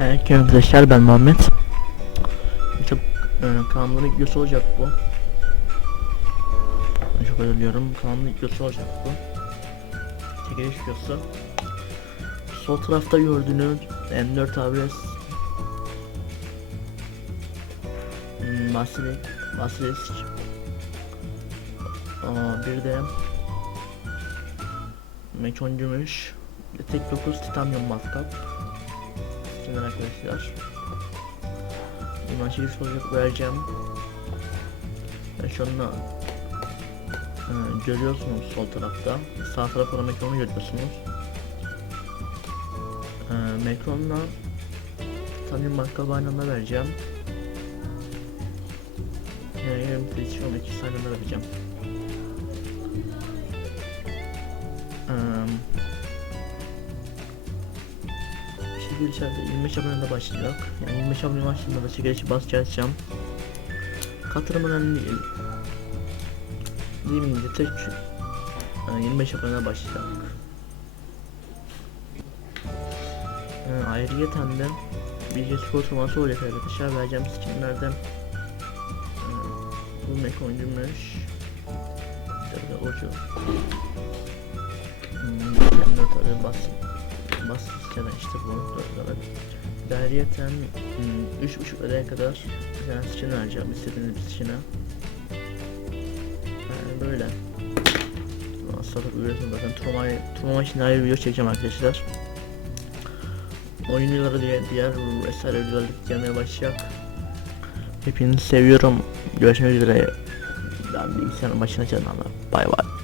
Herkese arkadaşlar ben Muhammed. İşte e, kanalımın videosu olacak bu. Ben çok özür diliyorum. Kanalımın videosu olacak bu. Çekiliş videosu. Sol tarafta gördüğünüz M4 ABS hmm, Basilisk bir de Mekon Gümüş Tek 9 Titanium Matkap Şimdi arkadaşlar. İman çekiş olacak vereceğim. Ben şu anda e, Görüyorsunuz sol tarafta. Sağ tarafta Mekron'u görüyorsunuz. E, Mekron'la Titanium Matkap'ı aynı vereceğim. Yani yarım ikisi aynı anda vereceğim çekilişlerde 25 abonede başlayacak. Yani 25 abone başladığında da çekilişi basacağım. Önemli değil. Dediğim gibi tek yani 25 abone başlayacak. Ee, ayrıyeten de bir spor turnuvası olacak arkadaşlar. Vereceğim skinlerden bu mekon gümüş Şöyle ucu Hmm, ben de tabii bas da işte bu böyle Deriyeten 3.5 liraya kadar tane skin vereceğim istediğiniz bir skin'e yani böyle. Aslında biliyorsunuz zaten turnuva, turnuva için ayrı video çekeceğim arkadaşlar. Oyuncuları diye diğer vesaire videolar gelmeye başlayacak. Hepinizi seviyorum. Görüşmek üzere. Ben bilgisayarın başına canlanlar Bay bay